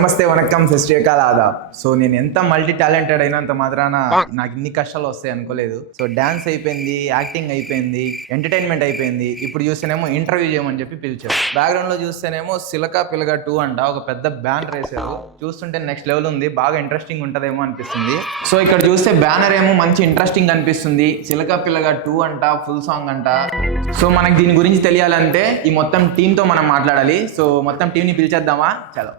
నమస్తే వనక్కం సశ్రీకాల్ ఆదాబ్. సో నేను ఎంత మల్టీ టాలెంటెడ్ అయినంత మాత్రాన నాకు ఇన్ని కష్టాలు వస్తాయి అనుకోలేదు. సో డాన్స్ అయిపోయింది, యాక్టింగ్ అయిపోయింది, ఎంటర్టైన్మెంట్ అయిపోయింది. ఇప్పుడు చూస్తేనేమో ఇంటర్వ్యూ చేయమని చెప్పి పిలిచారు. బ్యాక్గ్రౌండ్ లో చూస్తేనేమో సిలకా పిల్లగా 2 అంట ఒక పెద్ద బ్యానర్ వేసారు. చూస్తుంటే నెక్స్ట్ లెవెల్ ఉంది, బాగా ఇంట్రెస్టింగ్ ఉంటదేమో అనిపిస్తుంది. సో ఇక్కడ చూస్తే బ్యానర్ ఏమో మంచి ఇంట్రెస్టింగ్ అనిపిస్తుంది. సిలకా పిల్లగా 2 అంట, ఫుల్ సాంగ్ అంట. సో మనకి దీని గురించి తెలియాలంటే ఈ మొత్తం టీమ్ తో మనం మాట్లాడాలి. సో మొత్తం టీం ని పిలిచేద్దామా? చలో.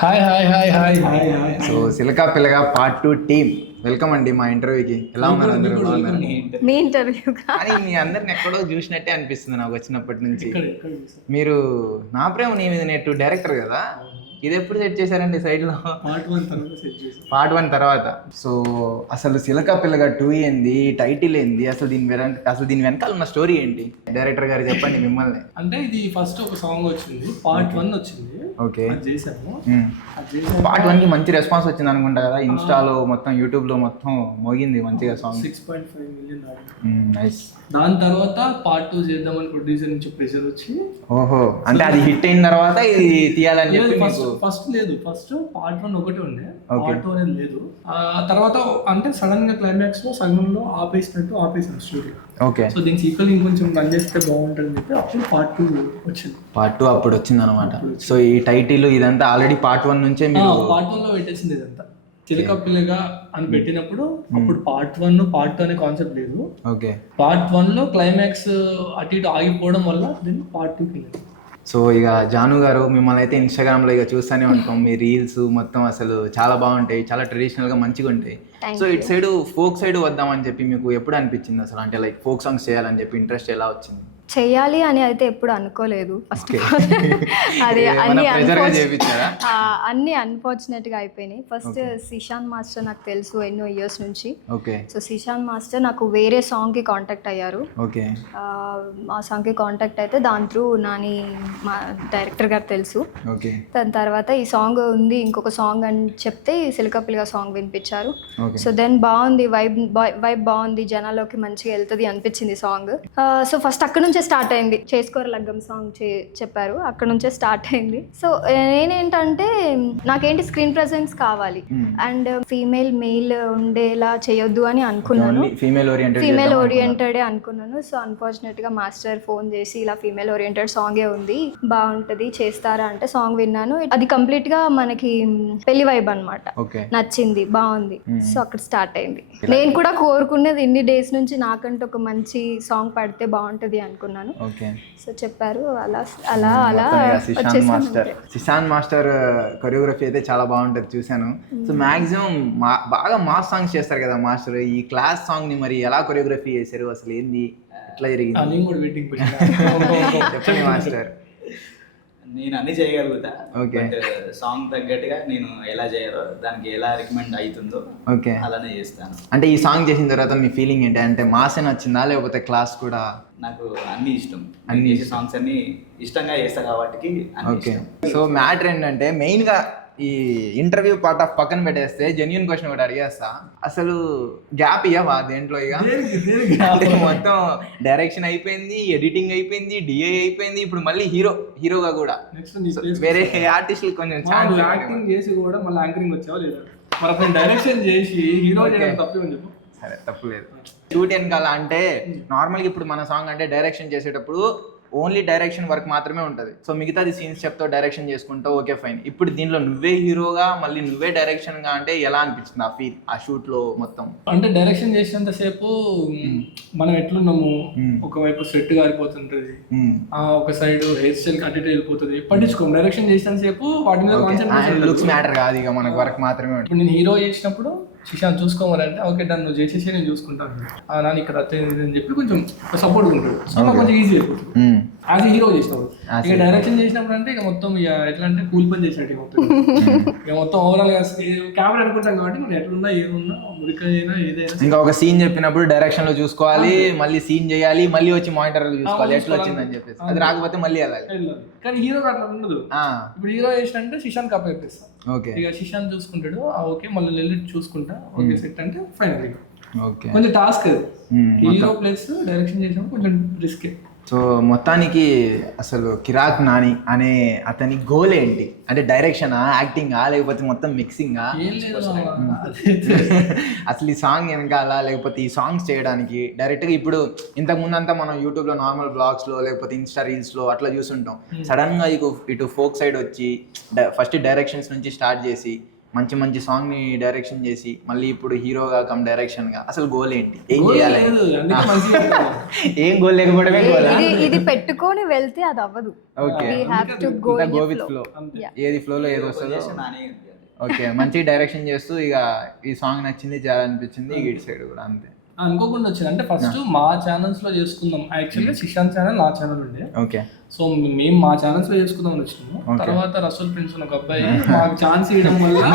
Hi hi hi hi hi hi. So సిలకా పిల్లగా పార్ట్ 2 టీమ్ వెల్కమ్ అండి మా ఇంటర్వ్యూకి. ఎలా ఉన్నారు అందరూ? మీ ఇంటర్వ్యూ కానీ మీ అందరిని ఎక్కడో చూసినట్టే అనిపిస్తుంది నాకు వచ్చినప్పటి నుంచి. మీరు నా ప్రేమ నీ మీద నెట్టు డైరెక్టర్ కదా, ఇది ఎప్పుడు సెట్ చేశారండి సైడ్ లో? పార్ట్ 1 తర్వాత. సో అసలు సిలకా పిల్లగా 2 ఏంది, టైటిల్ ఏంది, అసలు దీని వెనకాల ఉన్న స్టోరీ ఏంటి? డైరెక్టర్ గారు చెప్పండి మిమ్మల్ని. అంటే ఇది ఫస్ట్ ఒక సాంగ్ వచ్చింది, పార్ట్ 1 వచ్చింది. ఓకే, చేసాము. పార్ట్ 1 కి మంచి రెస్పాన్స్ వచ్చింది అనుకుంటా కదా, ఇన్స్టాలో మొత్తం యూట్యూబ్ లో మొత్తం మోగింది మంచిగా సాంగ్. 6.5 million. నైస్. దాని తర్వాత పార్ట్ 2 చేద్దామని ప్రొడ్యూసర్ నుంచి ప్రెషర్ వచ్చి, ఓహో, అంటే అది హిట్ అయిన తర్వాత ఇది తీయాలని చెప్పి ఫస్ట్ లేదు, ఫస్ట్ పార్ట్ 1 ఒకటే ఉండే, పార్ట్ 2 అనేది లేదు. ఆ తర్వాత అంటే సడన్ గా క్లైమాక్స్ లో సగంలో ఆపేసాను స్టోరీ. ఓకే, సో దీనికి సీక్వెల్ ఇంకొంచెం రన్ చేస్తే బాగుంటుంది అని చెప్పి అప్పుడు పార్ట్ 2 వచ్చింది. పార్ట్ 2 అప్పుడు వచ్చింది అనమాట. సో ఈ టైటిల్ ఇదంతా ఆల్రెడీ పార్ట్ 1 నుంచే మీరు పార్ట్ 1 లో పెట్టేసింది. ఇదంతా చిలక పిల్లగా అని పెట్టినప్పుడు అప్పుడు పార్ట్ 1 పార్ట్ 2 అనే కాన్సెప్ట్ లేదు. ఓకే, పార్ట్ 1 లో క్లైమాక్స్ అటు ఇటు ఆగిపోవడం వల్ల దీన్ని పార్ట్ 2 కి. సో ఇక జాను గారు మిమ్మల్ని అయితే ఇన్స్టాగ్రామ్ లో ఇక చూస్తూనే ఉంటాం. మీ రీల్స్ మొత్తం అసలు చాలా బాగుంటాయి, చాలా ట్రెడిషనల్ గా మంచిగా ఉంటాయి. సో ఇటు సైడ్ ఫోక్ సైడ్ వద్దామని చెప్పి మీకు ఎప్పుడు అనిపించింది అసలు? అంటే లైక్ ఫోక్ సాంగ్స్ చేయాలని చెప్పి ఇంట్రెస్ట్ ఎలా వచ్చింది? చెయ్యాలి అని అయితే ఎప్పుడు అనుకోలేదు. ఫస్ట్ అది అన్ని అన్ఫార్చునేట్ గా అయిపోయినాయి. ఫస్ట్ సిషాన్ మాస్టర్ నాకు తెలుసు ఎన్నో ఇయర్స్ నుంచి. సో సిషాన్ మాస్టర్ నాకు వేరే సాంగ్ కి కాంటాక్ట్ అయ్యారు. ఆ సాంగ్ కి కాంటాక్ట్ అయితే దాని త్రూ నాని మా డైరెక్టర్ గారు తెలుసు. దాని తర్వాత ఈ సాంగ్ ఉంది, ఇంకొక సాంగ్ అని చెప్తే సిల్కా పిల్లగా సాంగ్ వినిపించారు. సో దెన్ బాగుంది, వైబ్ బాగుంది, జనాల్లోకి మంచిగా వెళ్తుంది అనిపించింది సాంగ్. సో ఫస్ట్ అక్కడ నుంచి స్టార్ట్ అయింది. చేసుకోర లగ్గం సాంగ్ చెప్పారు, అక్కడ నుంచే స్టార్ట్ అయింది. సో నేనేంటంటే నాకేంటి స్క్రీన్ ప్రెసెన్స్ కావాలి అండ్ ఫీమేల్ మెయిల్ ఉండేలా చేయొద్దు అని అనుకున్నాను, ఫీమేల్ ఓరియంటెడ్ అనుకున్నాను. సో అన్ఫార్చునేట్ గా మాస్టర్ ఫోన్ చేసి ఇలా ఫీమేల్ ఓరియంటెడ్ సాంగే ఉంది, బాగుంటది చేస్తారా అంటే సాంగ్ విన్నాను. అది కంప్లీట్ గా మనకి పెళ్లి వైబ్ అనమాట, నచ్చింది, బాగుంది. సో అక్కడ స్టార్ట్ అయింది. నేను కూడా కోరుకునేది ఇన్ని డేస్ నుంచి నాకంటే ఒక మంచి సాంగ్ పడితే బాగుంటది అనుకున్నాను. సో చెప్పారు, అలా అలా అలా సిషాన్ మాస్టర్ కొరియోగ్రఫీ అయితే చాలా బాగుంటది, చూసాను. సో మాక్సిమం బాగా మాస్ సాంగ్స్ చేస్తారు కదా మాస్టర్. ఈ క్లాస్ సాంగ్ ని మరి ఎలా కొరియోగ్రఫీ చేశారు, అసలు ఏంది, ఎట్లా జరిగింది చెప్పండి మాస్టర్. నేను అన్ని చేయగలుగుతా, సాంగ్ తగ్గట్టుగా నేను ఎలా చేయాలో దానికి ఎలా రికమెండ్ అవుతుందో అలానే చేస్తాను. అంటే ఈ సాంగ్ చేసిన తర్వాత మీ ఫీలింగ్ ఏంటి? అంటే మాస్ అని వచ్చిందా లేకపోతే క్లాస్ కూడా? నాకు అన్ని ఇష్టం, అన్ని సాంగ్స్ అన్ని ఇష్టంగా చేస్తా కాబట్టి. సో మ్యాటర్ ఏంటంటే మెయిన్ గా ఈ ఇంటర్వ్యూ పార్ట్ ఆఫ్ పక్కన పెట్టేస్తే జెన్యూన్ క్వశ్చన్ ఒకటి అడిగేస్తా. అసలు గ్యాప్ ఇవ్వవా దేంట్లో? ఇక మొత్తం డైరెక్షన్ అయిపోయింది, ఎడిటింగ్ అయిపోయింది, డిఐ అయిపోయింది, ఇప్పుడు మళ్ళీ హీరోగా కూడా వేరే ఆర్టిస్టులు కొంచెం యాక్టింగ్ చేసి కూడా మళ్ళీ యాంకరింగ్ వచ్చావా లేదా? మరి డైరెక్షన్ చేసి హీరో చేయడం తప్పేమని చెప్పు. సరే, తప్పులేదు. షూట్ వెనకాల అంటే నార్మల్గా ఇప్పుడు మన సాంగ్ అంటే డైరెక్షన్ చేసేటప్పుడు ఓన్లీ డైరెక్షన్ వర్క్ మాత్రమే ఉంటుంది. సో మిగతాది సీన్స్ చెప్తావు, డైరెక్షన్ చేసుకుంటావు, ఓకే ఫైన్. ఇప్పుడు దీనిలో నువ్వే హీరోగా మళ్ళీ నువ్వే డైరెక్షన్ గా అంటే ఎలా అనిపించింది ఆ ఫీల్ ఆ షూట్ లో మొత్తం? అంటే డైరెక్షన్ చేసినంత సేపు మనం ఎట్లున్నాము, ఒకవైపు సెట్ గారిపోతుంటది, ఒక సైడ్ హెయిర్ స్టైల్ అటు వెళ్ళిపోతుంది, పట్టించుకోము. డైరెక్షన్ చేసినంత సేపు వాటి మీద కాన్సెంట్రేషన్, లుక్స్ మ్యాటర్ కాదు, ఇక మనకు వర్క్ మాత్రమే. ఇప్పుడు నేను హీరో చేసినప్పుడు శిశాంత్ చూసుకోవాలంటే ఓకే డన్, నువ్వు చేసేసి నేను చూసుకుంటాను నాన్న ఇక్కడ అని చెప్పి కొంచెం సపోర్ట్ ఉంటుంది. సో నాకు కొంచెం ఈజీ అయిపోతుంది యాజ్ హీరో చేసినప్పుడు. ఇక డైరెక్షన్ చేసినప్పుడు అంటే ఇక మొత్తం ఇక ఎట్లా అంటే కూల్ పని చేసినట్టు ఇక మొత్తం ఓవరాల్ గా కెమెరా అనుకుంటాం కాబట్టి మనం ఎట్లున్నా ఏమున్నా మురికైనా ఏదైనా ఇంకా ఒక సీన్ చెప్పినప్పుడు డైరెక్షన్ లో చూసుకోవాలి, మళ్ళీ సీన్ చేయాలి, మళ్ళీ వచ్చి మానిటర్ లో చూసుకోవాలి ఎట్లా వచ్చిందని చెప్పేసి. అది రాకపోతే మళ్ళీ వెళ్ళాలి. కానీ హీరో అట్లా ఉండదు. ఇప్పుడు హీరో చేసినంటే శిశాంత్ కప్ అయిపోయిస్తాం, ఇక శిశాంత్ చూసుకుంటాడు, ఓకే మళ్ళీ వెళ్ళి చూసుకుంటా, ఓకే సెట్ అంటే ఫైనల్. కొంచెం టాస్క్ హీరో ప్లస్ డైరెక్షన్ చేసినప్పుడు కొంచెం రిస్క్. సో మొత్తానికి అసలు కిరాక్ నాని అనే అతని గోల్ ఏంటి? అంటే డైరెక్షనా, యాక్టింగా, లేకపోతే మొత్తం మిక్సింగా? ఏం లేదు అసలు ఈ సాంగ్ వెనకాల, లేకపోతే ఈ సాంగ్స్ చేయడానికి డైరెక్ట్గా ఇప్పుడు ఇంతకు ముందంతా మనం యూట్యూబ్లో నార్మల్ బ్లాగ్స్లో లేకపోతే ఇన్స్టా రీల్స్లో అట్లా చూస్తుంటాం. సడన్గా ఇటు ఫోక్ సైడ్ వచ్చి ఫస్ట్ డైరెక్షన్స్ నుంచి స్టార్ట్ చేసి మంచి మంచి సాంగ్ ని డైరెక్షన్ చేసి మళ్ళీ ఇప్పుడు హీరోగా కమ్ డైరెక్షన్ గా, అసలు గోల్ ఏంటి? ఏం చేయాలి? ఏం గోల్ లేకపోవడమే గోల్. ఇది పెట్టుకొని వెళ్తే అది అవ్వదు. Okay, go with flow. ఏది ఫ్లోలో ఏది వస్తుందో. ఓకే, మంచి డైరెక్షన్ చేస్తూ ఇక ఈ సాంగ్ నచ్చింది, చేయాలనిపించింది, ఇటు సైడ్ కూడా అంతే. అనుకోకుండా వచ్చింది. అంటే ఫస్ట్ మా ఛానల్స్ లో చేసుకుందాం, యాక్చువల్గా శిశాంత్ ఛానల్ నా ఛానల్ ఉండే. ఓకే, సో మేము మా ఛానల్స్ లో చేసుకుందాం అని వచ్చినాము. తర్వాత రసూల్ ప్రిన్స్ ఒక అబ్బాయి మాకు ఛాన్స్ ఇవ్వడం వల్ల,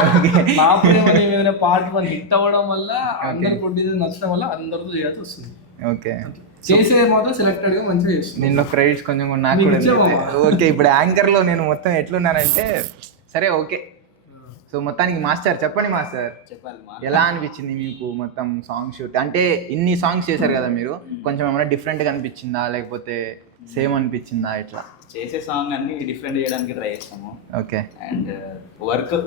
నా ప్రేమని ఏదైనా పార్ట్ 1 హిట్ అవ్వడం వల్ల, అందరు ప్రొడ్యూసర్ నచ్చడం వల్ల అందరితో చేయాల్సి వస్తుంది. ఓకే, చేసే మాత్రం సెలెక్టెడ్ గా మంచిగా చేస్తుంది. నిన్న క్రెడిట్స్ కొంచెం కూడా నాకు కూడా. ఓకే, ఇప్పుడు యాంకర్ లో నేను మొత్తం ఎట్లున్నానంటే సరే ఓకే. సో మొత్తానికి మాస్టర్ చెప్పండి, మాస్టర్ ఎలా అనిపించింది మీకు మొత్తం సాంగ్ షూట్? అంటే ఇన్ని సాంగ్స్ చేశారు కదా మీరు, కొంచెం ఏమైనా డిఫరెంట్గా అనిపించిందా, లేకపోతే సేమ్ అనిపించిందా? ఇట్లా చేసే సాంగ్ అన్ని డిఫరెంట్ చేయడానికి ట్రై చేస్తాము. ఓకే, అండ్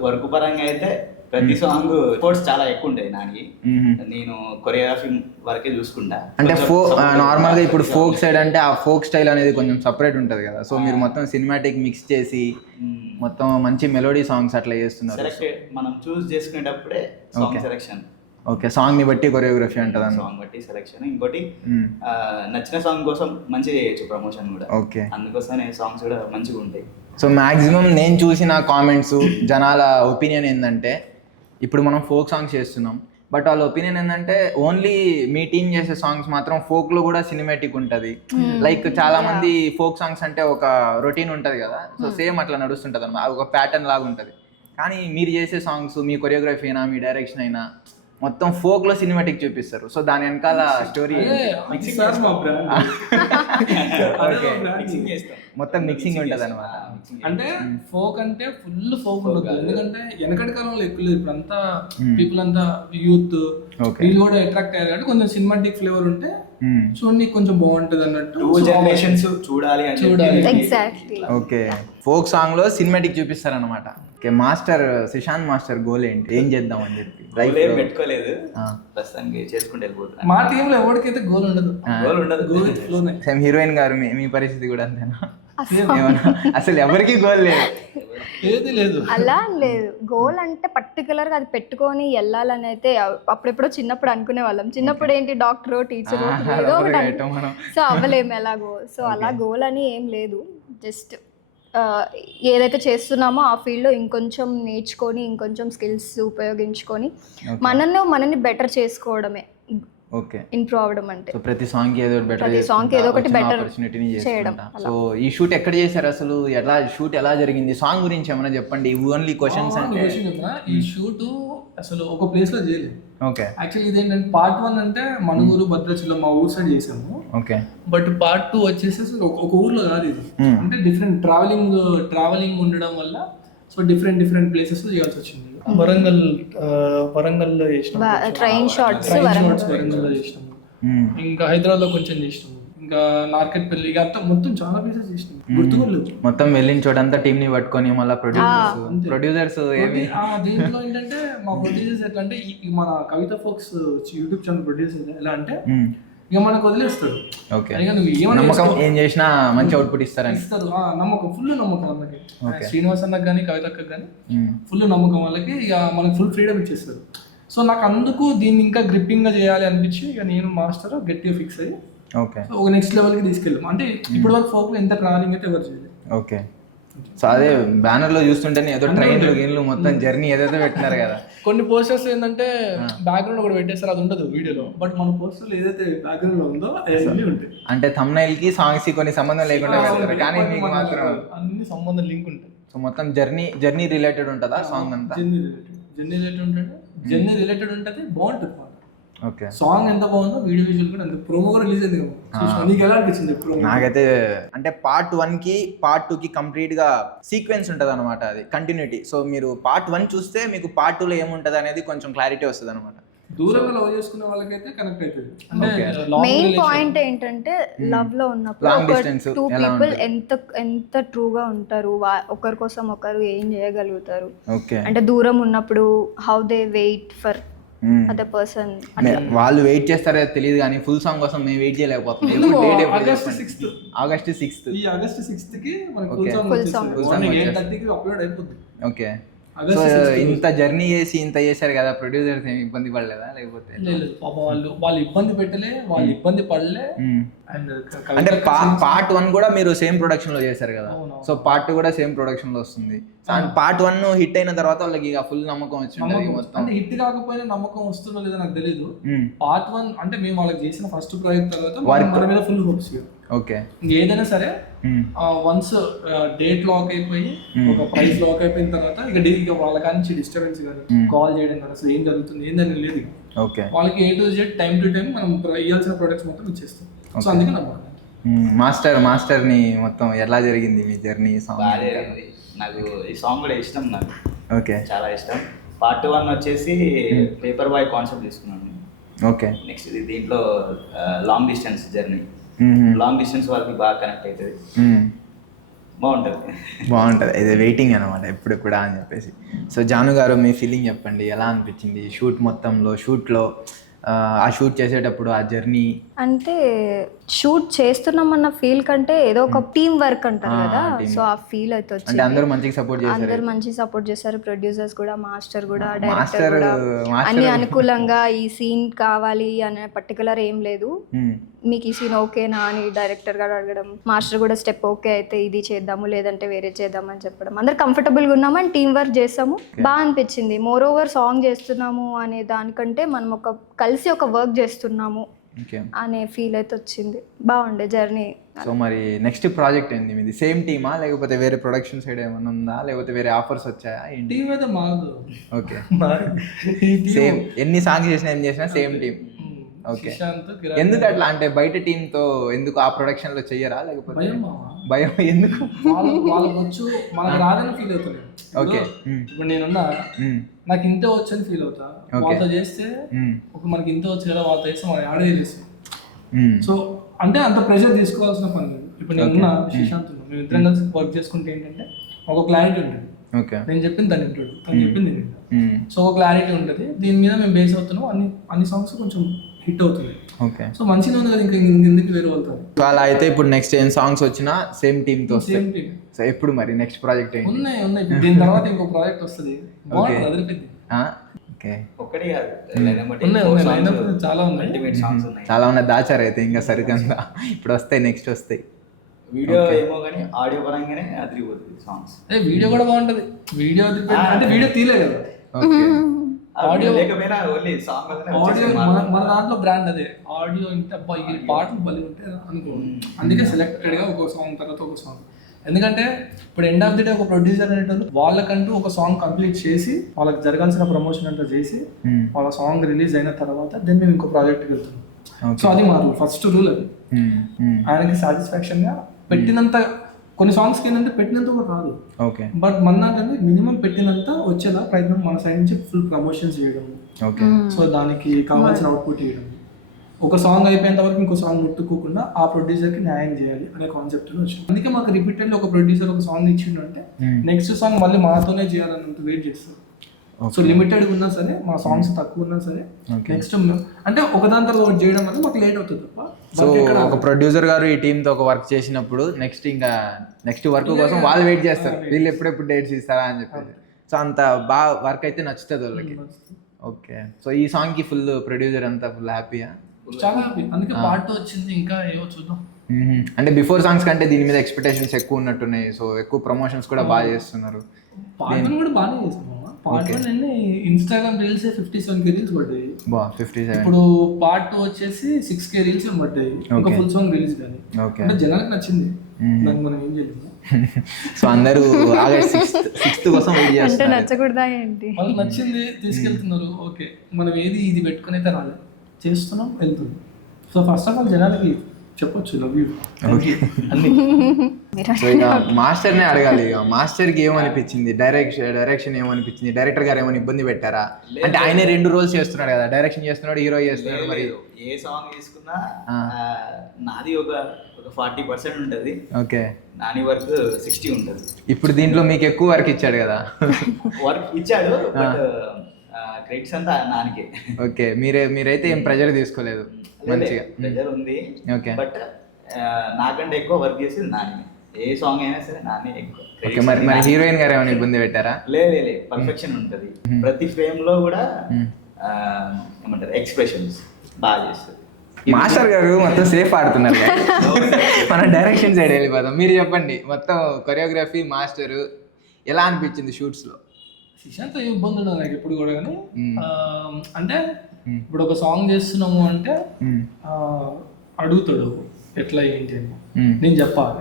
వర్క్ పరంగా అయితే ప్రతి సాంగ్ ఎఫర్ట్స్ చాలా ఎక్కువ ఉంటాయి నాకు. నేను కొరియోగ్రఫీ వరకే చూసుకుంటా. అంటే నార్మల్ గా ఇప్పుడు ఫోక్ సైడ్ అంటే ఆ ఫోక్ స్టైల్ అనేది కొంచెం సపరేట్ ఉంటది కదా. సో మీరు మొత్తం సినిమాటిక్ మిక్స్ చేసి మొత్తం మంచి మెలోడీ సాంగ్స్ అట్లా చేస్తున్నారు. సెలెక్ట్ మనం చూస్ చేసుకునేటప్పుడే సాంగ్ సెలెక్షన్. ఓకే, సాంగ్ ని బట్టి కొరియోగ్రఫీ అంటది. సాంగ్ బట్టి సెలెక్షన్. ఇంకోటి నచ్చిన సాంగ్ కోసం మంచిగా చేయొచ్చు ప్రమోషన్ కూడా. ఓకే, అందుకోసమే సాంగ్స్ కూడా మంచిగా ఉంటాయి. సో మాక్సిమం నేను చూసిన కామెంట్స్, జనాల ఒపీనియన్ ఏంటంటే, ఇప్పుడు మనం ఫోక్ సాంగ్స్ చేస్తున్నాం, బట్ వాళ్ళ ఒపీనియన్ ఏంటంటే ఓన్లీ మీ టీం చేసే సాంగ్స్ మాత్రం ఫోక్ లో కూడా సినిమాటిక్ ఉంటది. లైక్ చాలా మంది ఫోక్ సాంగ్స్ అంటే ఒక రొటీన్ ఉంటది కదా, సో సేమ్ అట్లా నడుస్తుంటది అన్నమాట, ఒక ప్యాటర్న్ లాగా ఉంటది. కానీ మీరు చేసే సాంగ్స్, మీ కొరియోగ్రఫీ అయినా, మీ డైరెక్షన్ అయినా మొత్తం ఫోక్ లో సినిమాటిక్ చూపిస్తారు. సో దాని వెనకాల స్టోరీ మొత్తం మిక్సింగ్ ఉంటది అనమాట. అంటే ఫోక్ అంటే ఫుల్ ఫోక్ ఉండదు, ఎందుకంటే వెనకటి కాలంలో ఎక్కువ లేదు. ఇప్పుడు అంతా పీపుల్ అంతా యూత్ వీళ్ళు కూడా అట్రాక్ట్ అయ్యారు కాబట్టి కొంచెం సినిమాటిక్ ఫ్లేవర్ ఉంటే చూడండి కొంచెం బాగుంటది అన్నట్టు. 2 జనరేషన్స్ చూడాలి. ఓకే, ఫోక్ సాంగ్ లో సినిమాటిక్ చూపిస్తారు అనమాట. Okay, master Sushant master goal ఏంటి? ఏం చేద్దాం అని చెప్పి పెట్టుకోలేదు, ప్రస్తుతానికి చేసుకుంటూ వెళ్ళిపోతున్నా. మా టీమ్ లో ఎవరికైతే గోల్ ఉండదు. గోల్ విత్ ఫ్లోనే. సేమ్ హీరోయిన్ గారు మీ పరిస్థితి కూడా అంతేనా? అసలు ఎవరికి గోల్ లేదు? ఏది లేదు, అలా లేదు. గోల్ అంటే పర్టికులర్ గా అది పెట్టుకొని వెళ్ళాలని అయితే అప్పుడెప్పుడో చిన్నప్పుడు అనుకునే వాళ్ళం. చిన్నప్పుడు ఏంటి డాక్టర్, టీచర్ ఏదో ఒకటి, సో అవ్వలేము ఎలాగో. సో అలా గోల్ అని ఏం లేదు. జస్ట్ ఏదైతే చేస్తున్నామో ఆ ఫీల్డ్లో ఇంకొంచెం నేర్చుకొని, ఇంకొంచెం స్కిల్స్ ఉపయోగించుకొని మనల్ని బెటర్ చేసుకోవడమే. ఓకే, ఇంప్రూవ్ అవ్వడం అంటే ప్రతి సాంగ్ ఏదో బెటర్, ప్రతి సాంగ్ ఏదో ఒకటి బెటర్ ఆపర్చునిటీని చేయడం. సో ఈ షూట్ ఎక్కడ చేశారు అసలు? షూట్ ఎలా జరిగింది? సాంగ్ గురించి ఏమైనా చెప్పండి. ఓన్లీ క్వశ్చన్స్ అంటే ఈ షూట్ అసలు ఒక ప్లేస్ లో చేయలేదు. ఓకే, యాక్చువల్లీ ఇదేంటంటే పార్ట్ 1 అంటే మనుగూరు, భద్రాచలం మా ఊరు సైడ్ చేసాము. ఓకే, బట్ పార్ట్ 2 వచ్చేసి ఒక ఊర్లో కాదు ఇది. అంటే డిఫరెంట్ ట్రావెలింగ్ ఉండడం వల్ల సో డిఫరెంట్ ప్లేసెస్ లో చేయాల్సి వచ్చింది. వరంగల్లో చేసినాం, ట్రైన్ షాట్స్ వరంగల్లో చేసినాము, ఇంకా హైదరాబాద్ లో కొంచెం చేసినాము, ఇంకా నార్కెట్పల్లి, ఇక అంతా మొత్తం చాలా ప్లేసెస్ చేసినాం. గుర్తుకోలేదు. మొత్తం వెళ్ళిన చోటంతా టీమ్ ని పట్టుకొని మళ్ళీ ప్రొడ్యూసర్స్ దీంట్లో ఏంటంటే మా ప్రొడ్యూసర్స్ ఎట్లా అంటే, మన కవిత ఫోక్స్ యూట్యూబ్ ఛానల్ ప్రొడ్యూసర్ ఎలా అంటే ఇక మనకు వదిలేస్తారు. నమ్మకం, ఏం చేసినా మంచి అవుట్పుట్ ఇస్తారు. నమ్మకం, ఫుల్ నమ్మకం వాళ్ళకి. శ్రీనివాస్ అన్నకు కానీ కవితకు కానీ ఫుల్ నమ్మకం వాళ్ళకి. ఇక మనకు ఫుల్ ఫ్రీడమ్ ఇచ్చేస్తారు. సో నాకు అందుకు దీన్ని ఇంకా గ్రిప్పింగ్ గా చేయాలి అనిపించి ఇక నేను మాస్టర్ గట్టిగా ఫిక్స్ అయ్యి ఒక నెక్స్ట్ లెవెల్ కి తీసుకెళ్ళాం. అంటే ఇప్పుడు వరకు ఫోక్ లో ఎంత ట్రావెలింగ్ అయితే ఎవరు చేయలేదు. ఓకే, సో అదే బ్యానర్ లో చూస్తుంటేనే ఏదో ట్రైన్లు గిన్లు మొత్తం జర్నీ ఏదైతే పెట్టినారు కదా. కొన్ని పోస్టర్స్ ఏంటంటే బ్యాక్గ్రౌండ్ కూడా పెట్టేస్తారు, అది ఉండదు వీడియోలో. బట్ మన పోస్టర్ ఏదైతే బ్యాక్గ్రౌండ్ లో ఉందో అవన్నీ ఉంటాయి. అంటే thumbnail కి సాంగ్స్ కి కొన్ని సంబంధం లేకుండా పెడతారు, కానీ మీకు మాత్రం అన్ని సంబంధం లింక్ ఉంటాయి. సో మొత్తం జర్నీ రిలేటెడ్ ఉంటుందా సాంగ్ అంతా? జర్నీ రిలేటెడ్ ఉంటుంది, బాగుంటుంది. ఓకే, సాంగ్ ఎంత బాగుందో వీడియో విజువల్ కూడా అంత. ప్రోమో కూడా రిలీజ్ అయింది కదా, నీకు ఎలా అనిపించింది ప్రోమో? నాకైతే అంటే పార్ట్ 1 కి పార్ట్ 2 కి కంప్లీట్ గా సీక్వెన్స్ ఉంటుంది అనమాట, అది కంటిన్యూటీ. సో మీరు పార్ట్ 1 చూస్తే మీకు పార్ట్ 2 లో ఏముంటది అనేది కొంచెం క్లారిటీ వస్తుంది అనమాట. దూరంగా లవ్ చేసుకునే వాళ్ళకైతే కనెక్ట్ అవుతుంది. అంటే long మెయిన్ relation. పాయింట్ ఏంటంటే లవ్ లో Long ఉన్నప్పుడు distance టూ ఎలా పీపుల్ ఉంటుంది? ఎంత ట్రూగా ఉంటారు, ఒకరి కోసం ఒకరు ఏం చేయగలుగుతారు. ఓకే. అంటే దూరం ఉన్నప్పుడు how they wait for other person. వాళ్ళు వెయిట్ చేస్తారో తెలియదు కానీ ఫుల్ సాంగ్ కోసం మేము వెయిట్ చేయలేకపోతున్నాం. ఎందుకు? ఎప్పుడు date August 6th. August 6th. ఈ ఆగస్ట్ 6th కి మనకు Okay. Full song. Full song morning వచ్చేస్తుంది. 8:30కి అప్లోడ్ అయిపోద్ది. ఓకే. August so 6th. ఇంత జర్నీ చేసి ఇంత చేశారు కదా, ప్రొడ్యూసర్స్ ఏమి ఇబ్బంది పడలేదా లేకపోతే? లేదు పాప వాళ్ళు ఇబ్బంది పెట్టలే, వాళ్ళు ఇబ్బంది పడలే. అండ్ అంటే పార్ట్ 1 కూడా మీరు సేమ్ ప్రొడక్షన్ లో చేశారు కదా, అవును. సో పార్ట్ 2 కూడా సేమ్ ప్రొడక్షన్ లో వస్తుంది. పార్ట్ 1 హిట్ అయిన తర్వాత వాళ్ళకి ఇక ఫుల్ నమ్మకం వచ్చింది మొత్తం. అంటే హిట్ కాకపోయినా నమ్మకం వస్తుందో లేదో నాకు తెలియదు. పార్ట్ 1 అంటే మేము వాళ్ళకి చేసిన ఫస్ట్ ప్రాజెక్ట్ తర్వాత మన మీద ఫుల్ హోప్స్. ఓకే. ఏదైనా సరే వన్స్ డేట్ లాక్ అయిపోయి ఒక ప్రైస్ లాక్ అయిపోయిన తర్వాత ఇక వాళ్ళ నుంచి డిస్టర్బెన్స్ కానీ కాల్ చేయడం కానీ అసలు ఏం జరుగుతుంది ఏందని లేదు. ఓకే. వాళ్ళకి A to Z time to time మనం ఇవ్వాల్సిన ప్రొడక్ట్స్ మొత్తం ఇచ్చేస్తాం. సో అందుకే నమ్మకం. మాస్టర్ ని మొత్తం ఎలా జరిగింది మీ జర్నీ సాంగ్? బాగా జరిగింది. నాకు ఈ సాంగ్ కూడా ఇష్టం, నాకు ఓకే చాలా ఇష్టం. పార్ట్ 1 వచ్చేసి పేపర్ బాయ్ కాన్సెప్ట్ తీసుకున్నాను. ఓకే. నెక్స్ట్ ఇది దీంట్లో long distance journey, long distance వాళ్ళకి బాగా కనెక్ట్ అవుతుంది, బాగుంటుంది. ఇది వెయిటింగ్ అనమాట ఎప్పుడు కూడా అని చెప్పేసి. సో జాను గారు మీ ఫీలింగ్ చెప్పండి, ఎలా అనిపించింది షూట్ మొత్తంలో? షూట్లో ఆ షూట్ చేసేటప్పుడు ఆ జర్నీ అంటే షూట్ చేస్తున్నామన్న ఫీల్ కంటే ఏదో ఒక టీమ్ వర్క్ అంటారు కదా, సో ఆ ఫీల్ అయితే అంటే వచ్చింది. అందరూ మంచిగా సపోర్ట్ చేశారు. అందరు మంచి సపోర్ట్ చేశారు, ప్రొడ్యూసర్స్ కూడా, మాస్టర్ కూడా, డైరెక్టర్ మాస్టర్ కూడా అన్ని అనుకూలంగా ఈ సీన్ కావాలి అనే పర్టికులర్ ఏం లేదు, మీకు ఈ సీన్ ఓకేనా అని డైరెక్టర్ గారు అడగడం, మాస్టర్ కూడా స్టెప్ ఓకే అయితే ఇది చేద్దాము లేదంటే వేరే చేద్దాం అని చెప్పడం, అందరు కంఫర్టబుల్గా ఉన్నాము అండ్ టీం వర్క్ చేస్తాము. బాగా అనిపించింది. మోర్ ఓవర్ సాంగ్ చేస్తున్నాము అనే దానికంటే మనం కలిసి ఒక వర్క్ చేస్తున్నాము అనే ఫీల్ అయితే వచ్చింది. బాగుండే జర్నీ. సో మరి నెక్స్ట్ ప్రాజెక్ట్ ఏంది మీది? సేమ్ టీమా లేకపోతే వేరే ప్రొడక్షన్ సైడ్ ఏమైనా ఉందా లేకపోతే వేరే ఆఫర్స్ వచ్చాయా? టీం అయితే మాదు. ఓకే. సేమ్ ఎన్ని సాంగ్స్ చేసినా ఏం చేసినా సేమ్ టీమ్. ఓకే. ఎందుకు అట్లా? అంటే బయట టీమ్ తో ఎందుకు ఆ ప్రొడక్షన్ లో చెయ్యరా లేకపోతే భయం ఎందుకు? వాళ్ళకి వచ్చు మనకు రాదని ఫీల్ అవుతుంది. ఓకే. ఇప్పుడు నేనున్నా నాకు ఇంత వచ్చని ఫీల్ అవుతా, వాళ్ళతో చేస్తే మనకి ఇంత వచ్చు కదా, వాళ్ళతో చేస్తే మనం ఆడే చేస్తాం. సో అంటే అంత ప్రెషర్ తీసుకోవాల్సిన పని లేదు. ఇప్పుడు నేనున్నా శ్రీశాంత్ ఉన్నా, మేము ఇద్దరం కలిసి వర్క్ చేసుకుంటే ఏంటంటే ఒక క్లారిటీ ఉంటుంది. నేను చెప్పింది తను ఇంటాడు, తను చెప్పింది సో ఒక క్లారిటీ ఉంటుంది. దీని మీద మేము బేస్ అవుతున్నాం. అన్ని సాంగ్స్ కొంచెం హిట్ అవుతుంది. ఓకే. సో మంచిగా ఉంది కదా, ఇంకా ఎందుకు వేరే వెళ్తారు. అలా అయితే ఇప్పుడు నెక్స్ట్ ఏం సాంగ్స్ వచ్చినా సేమ్ టీమ్ తో సేమ్ టీమ్. సో ఎప్పుడు మరి నెక్స్ట్ ప్రాజెక్ట్ ఏంటి? ఉన్నాయి. దీని తర్వాత ఇంకో ప్రాజెక్ట్ వస్తుంది. అదిరిపోయింది. ఓకే. ఒక్కటి కాదు, చాలా ఉన్నాయి. అల్టిమేట్ సాంగ్స్ ఉన్నాయి, చాలా ఉన్నాయి. దాచారు అయితే ఇంకా సరికందా. ఇప్పుడు వస్తాయి, నెక్స్ట్ వస్తాయి. వీడియో ఏమో కానీ ఆడియో పరంగానే అదిరిపోతుంది సాంగ్స్. వీడియో కూడా బాగుంటది. వీడియో అంటే వీడియో తీయలేదు కదా, ఆడియో లేకపోయినా ఓన్లీ సాంగ్ ఆడియో మన దాంట్లో బ్రాండ్ అదే. ఆడియో ఇంత ఈ పాటలు బలి ఉంటే అనుకో, అందుకే సెలెక్టెడ్ గా ఒక సాంగ్ తర్వాత ఒక సాంగ్. ఎందుకంటే ఇప్పుడు ఎండ్ ఆఫ్ ది డే ఒక ప్రొడ్యూసర్ అనేటోళ్ళు వాళ్ళకంటూ ఒక సాంగ్ కంప్లీట్ చేసి వాళ్ళకి జరగాల్సిన ప్రమోషన్ అంతా చేసి వాళ్ళ సాంగ్ రిలీజ్ అయిన తర్వాత దెన్ మేము ఇంకో ప్రాజెక్ట్కి వెళ్తున్నాం. సో అది మా రూల్, ఫస్ట్ రూల్ అది. ఆయనకి సాటిస్ఫాక్షన్ గా పెట్టినంత, కొన్ని సాంగ్స్కి ఏంటంటే పెట్టినంత కూడా రాదు. ఓకే. బట్ మన దాంట్లో మినిమం పెట్టినంత వచ్చేలా ప్రయత్నం మన సైడ్ నుంచి ఫుల్ ప్రమోషన్స్ చేయడం. ఓకే. సో దానికి కావాల్సిన అవుట్పుట్ చేయడం, ఒక సాంగ్ అయిపోయేంత వరకు ఇంకో సాంగ్ ముట్టుకోకుండా ఆ ప్రొడ్యూసర్కి న్యాయం చేయాలి అనే కాన్సెప్ట్ వచ్చింది. అందుకే మాకు రిపీటెడ్లీ ఒక ప్రొడ్యూసర్ ఒక సాంగ్ ఇచ్చిండు అంటే నెక్స్ట్ సాంగ్ మళ్ళీ మాతోనే చేయాలన్నంత వెయిట్ చేస్తారు. సో లిమిటెడ్ ఉన్నా సరే, మా సాంగ్స్ తక్కువ ఉన్నా సరే నెక్స్ట్ అంటే ఒకదాని తర్వాత ఒకటి చేయడం వల్ల మాకు లేట్ అవుతుంది తప్ప. సో ఒక ప్రొడ్యూసర్ గారు ఈ టీమ్ తో ఒక వర్క్ చేసినప్పుడు నెక్స్ట్ వర్క్ కోసం వాళ్ళు వెయిట్ చేస్తారు, వీళ్ళు ఎప్పుడెప్పుడు డేట్స్ ఇస్తారా అని చెప్పేసి. సో అంత బాగా వర్క్ అయితే నచ్చుతుంది వాళ్ళకి. ఓకే. సో ఈ సాంగ్ కి ఫుల్ ప్రొడ్యూసర్ అంతా ఫుల్ హ్యాపీయా? చాలా హ్యాపీ. అందుకే పాట వచ్చింది. ఇంకా ఏవో చూద్దాం. అంటే బిఫోర్ సాంగ్స్ కంటే దీని మీద ఎక్స్పెక్టేషన్స్ ఎక్కువ ఉన్నట్టున్నాయి. సో ఎక్కువ ప్రమోషన్స్ కూడా బాగా చేస్తున్నారు. పాటలు కూడా బాగానే చేస్తున్నాం. పాటలు ఇన్స్టాగ్రామ్ రీల్స్ 57K రీల్స్ పడ్డాయి. 57. ఇప్పుడు పార్ట్ 2 వచ్చేసి 6K రీల్స్ పడ్డాయి. ఇంకా ఫుల్ సాంగ్ రిలీజ్ కానీ అంటే జనాలకు నచ్చింది. దానికి మనం ఏం చేయలేదు. సో అందరూ ఆగస్ట్ 6th కోసం వెయిట్ చేస్తున్నారు. నచ్చకూడదా ఏంటి? వాళ్ళకి నచ్చింది తీసుకెళ్తున్నారు. ఓకే, మనం ఇది పెట్టుకుని అయితే రాలేదు, చేస్తున్నాం, వెళ్తుంది. సో ఫస్ట్ ఆఫ్ ఆల్ జనాలకి చెప్పొచ్చు లవ్ యూ అన్ని. సో ఇక మాస్టర్నే అడగాలి. ఇక మాస్టర్కి ఏమనిపించింది, డైరెక్షన్ ఏమనిపించింది, డైరెక్టర్ గారు ఏమైనా ఇబ్బంది పెట్టారా? అంటే ఆయనే 2 రోల్స్ చేస్తున్నాడు కదా, డైరెక్షన్ చేస్తున్నాడు, హీరో చేస్తున్నాడు. మరి ఏ సాంగ్ తీసుకున్నా నాది ఒక 40% ఉంటుంది, ఓకే, నాని వర్క్ 60 ఉంటుంది. ఇప్పుడు దీంట్లో మీకు ఎక్కువ వర్క్ ఇచ్చాడు కదా? వర్క్ ఇచ్చాడు బట్ క్రెడిట్స్ అంతా నానికే. ఓకే, మీరైతే ఏం ప్రెజర్ తీసుకోలేదు, మంచిగా ప్రెజర్ ఉంది. ఓకే, బట్ నాకంటే ఎక్కువ వర్క్ చేసేది నాని. ఏ సాంగ్ అయినా సరే నాని ఎక్కువ. ఓకే, మరి హీరోయిన్ గారు ఏమైనా ఇబ్బంది పెట్టారా? లేదు, పర్ఫెక్షన్ ఉంటుంది ప్రతి ఫ్రేమ్ లో కూడా. ఏమంటారు, ఎక్స్ప్రెషన్స్ బాగా చేస్తారు. మాస్టర్ గారు మొత్తం సేఫ్ ఆడుతున్నారు కదా. మనం డైరెక్షన్ సైడ్ వెళ్ళిపోదాం. మీరు చెప్పండి, మొత్తం కొరియోగ్రఫీ మాస్టర్ ఎలా అనిపించింది షూట్స్ లో? శిశాంత్ ఏం ఇబ్బంది ఉండదు నాకు ఎప్పుడు కూడా, కానీ అంటే ఇప్పుడు ఒక సాంగ్ చేస్తున్నాము అంటే అడుగుతాడు ఎట్లా ఏంటి అని, నేను చెప్పాలి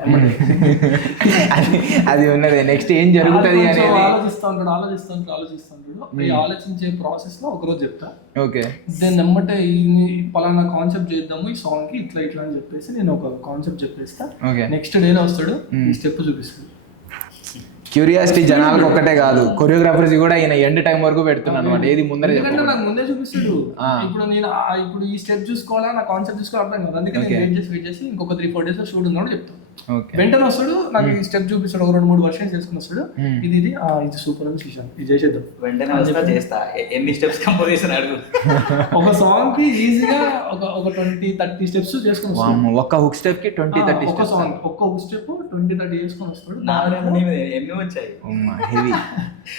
అది ఉన్నది. నెక్స్ట్ ఏం జరుగుతుంది అనేది ఆలోచిస్తూ ఉంటాడు. ఈ ఆలోచించే ప్రాసెస్ లో ఒకరోజు చెప్తా. ఓకే, దాన్ని ఎమ్మటే పలానా కాన్సెప్ట్ చేద్దాము ఈ సాంగ్ కి ఇట్లా అని చెప్పేసి నేను ఒక కాన్సెప్ట్ చెప్పేస్తా. నెక్స్ట్ డేనే వస్తాడు, ఈ స్టెప్ చూపిస్తాడు. క్యూరియాసిటీ జనాలకు ఒక్కటే కాదు, కొరియోగ్రాఫర్స్ కూడా ఈయన ఎండ్ టైం వరకు పెడుతున్నాను అనమాట. ఏది ముందరే నాకు ముందే చూపిస్తాడు. ఇప్పుడు నేను ఇప్పుడు ఈ స్టెప్ చూసుకోవాలా, నా కాన్సెప్ట్ చూసుకోవాలి అర్థం కాదు. అందుకే వెయిట్ చేసి ఇంకొక 3-4 days లో షూట్ ఉందని చెప్తాను. వెంటనే వస్తాడు, నాకు ఈ స్టెప్ చూపిస్తాడు, ఒక 2-3 వర్షన్స్ చేసుకుని వస్తాడు. ఇది సూపర్ అని చూసాను, ఇది చేసేద్దాం. వెంటనే చేస్తా. ఎన్ని స్టెప్స్ కంపోజ్ చేసిన అడుగు. ఒక సాంగ్ కి ఈజీగా ఒక 20-30 స్టెప్స్ చేసుకుని వస్తాడు. ఒక్క హుక్ స్టెప్ కి 20-30 ఒక సాంగ్ ఒక్క హుక్ స్టెప్ 20-30 చేసుకుని వస్తాడు. ఎన్ని వచ్చాయి హెవీ.